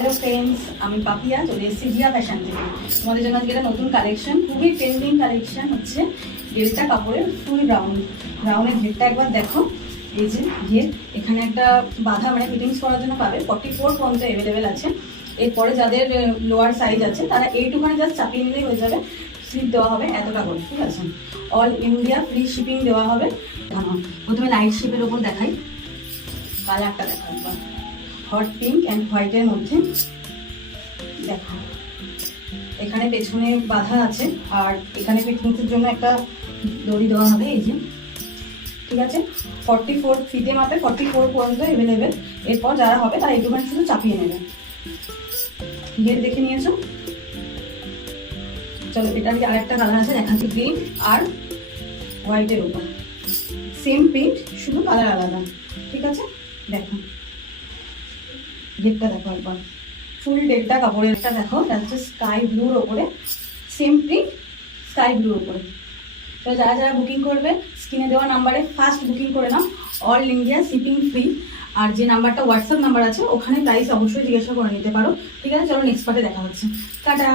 Hello friends, আমি পাপিয়া চলে এসেছি জিয়া ফ্যাশন থেকে। তোমাদের জন্য আজকে একটা নতুন কালেকশন, খুবই ট্রেন্ডিং কালেকশন হচ্ছে ডেল্টা কাপড়ের ফুল রাউন্ডের ঘেরটা একবার দেখো। এই যে ঘের, এখানে একটা বাঁধা মানে ফিটিংস করার জন্য পাবে 44 পর্যন্ত অ্যাভেলেবেল আছে। এরপরে যাদের লোয়ার সাইজ আছে তারা এইটুখানে জাস্ট চাপিয়ে নিলেই হয়ে যাবে। স্লিপ দেওয়া হবে এতটা করে, ঠিক আছে। অল ইন্ডিয়া ফ্রি শিপিং দেওয়া হবে। প্রথমে লাইট শেপের ওপর দেখাই, কালারটা দেখা একবার, হট পিঙ্ক অ্যান্ড হোয়াইটের মধ্যে। দেখো এখানে পেছনে বাঁধা আছে, আর এখানে ফিটিংসের জন্য একটা দড়ি দেওয়া হবে, এই যে, ঠিক আছে। 44 ফিতে মাপে 44 পর্যন্ত অ্যাভেলেবেল। এরপর যারা হবে তারা একটুখানি শুধু চাপিয়ে নেবে। ঘের দেখে নিয়েছো, চলো এটার আরেকটা কালার আছে দেখাচ্ছি, গ্রিন আর হোয়াইটের উপর সেম প্রিন্ট, শুধু কালার আলাদা, ঠিক আছে। দেখো ঘেরটা দেখো একবার, ফুল ডেল্টা কাপড়ের একটা দেখো, এটা হচ্ছে স্কাই ব্লুর ওপরে, সেম প্রিন্ট স্কাই ব্লুর ওপরে। তো যারা যারা বুকিং করবে স্ক্রিনে দেওয়া নাম্বারে ফার্স্ট বুকিং করে নাও, অল ইন্ডিয়া শিপিং ফ্রি। আর যে নাম্বারটা হোয়াটসঅ্যাপ নাম্বার আছে ওখানে প্রাইস অবশ্যই জিজ্ঞাসা করে নিতে পারো, ঠিক আছে। চলো নেক্সট পার্টে দেখা হচ্ছে, টাটা।